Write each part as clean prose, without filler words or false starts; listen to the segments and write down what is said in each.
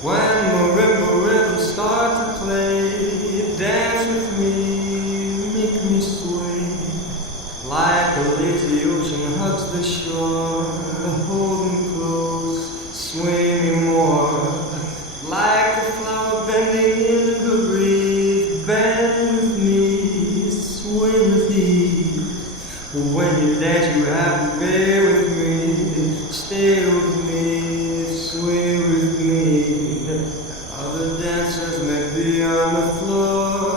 When marimba rhythms start to play, dance with me, make me sway. Like a lazy ocean hugs the shore, hold me close, sway me more. Like a flower bending in the breeze, bend with me, sway with ease. When you dance, you have to bear with me, stay with me, sway with me. Other dancers may be on the floor,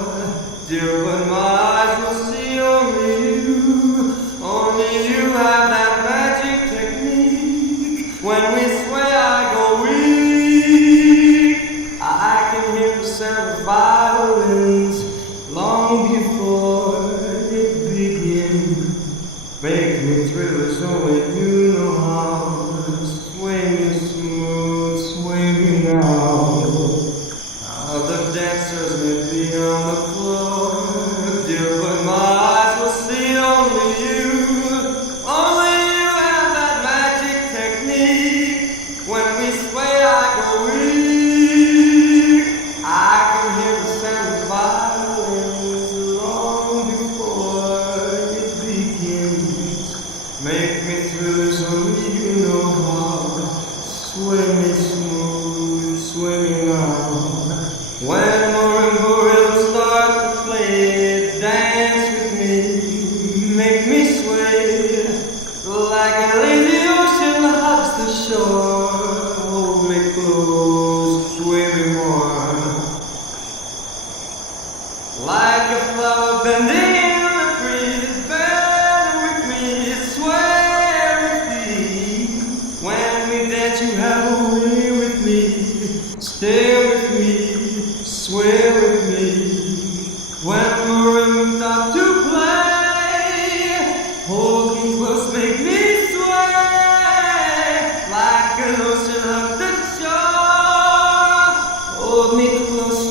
dear, but my eyes will see only you. Only you have that magic technique. When we sway, I go weak. I can hear the sound of violins long before it begins. Make me thrill as only you know how. Sway me smooth, sway me now. Other dancers may be on the floor, dear, but my eyes will see only you. Only you have that magic technique. When we sway, I go weak. I can hear the sound of violins long before it begins. Make me thrill as only you know how. Sway me smooth, sway me now. When marimba rhythms start to play, dance with me, make me sway. Like a lazy ocean hugs the shore, hold me close, sway me more. Like a flower bending in the breeze, bend with me, sway with me. When we dance, you have a way with me, stay with me, sway with me. When marimba start to play, hold me close, make me sway. Like an ocean up the shore, hold me close,